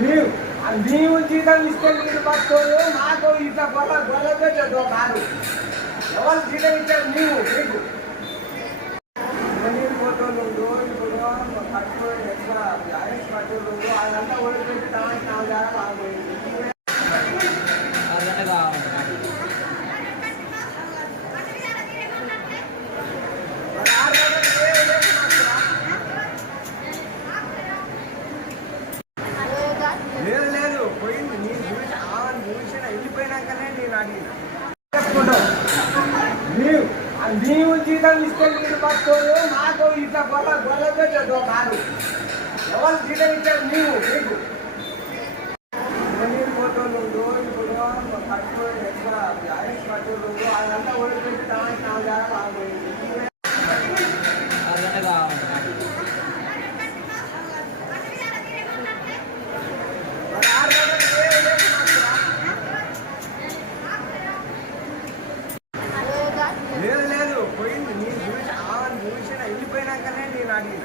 నీవు జీతం ఇస్తే మీరు పట్టుకోరు, నాకు ఇట్లా గొడవతో కాదు. ఎవరు జీతం ఇచ్చారు? నీవు నీకు ఫోటోలు ఇప్పుడు పట్టుకో ఎక్కువ జాగ్రత్త పట్టులు అదంతా ఓడిపోయి తనకి 4 జాగ్రత్త ఆగిపోయింది. లేదు పోయింది. నీ చూసిన వెళ్ళిపోయినాకనే నేను అడిగిన. నీవు జీతం ఇస్తే మీరు పట్టుకోరు, నాకు ఇట్లా గొడవతో కాదు. ఎవరు జీతం ఇచ్చారు? నీవు నీకు ఫోటోలు ఇప్పుడు పట్టుకో ఎక్కువ జాగ్రత్త పట్టులు అదంతా ఓడిపోయి తనకి 4 జాగ్రత్త ఆగిపోయింది. లేదు పోయింది. నీ చూసిన వెళ్ళిపోయినాకనే నేను అడిగిన.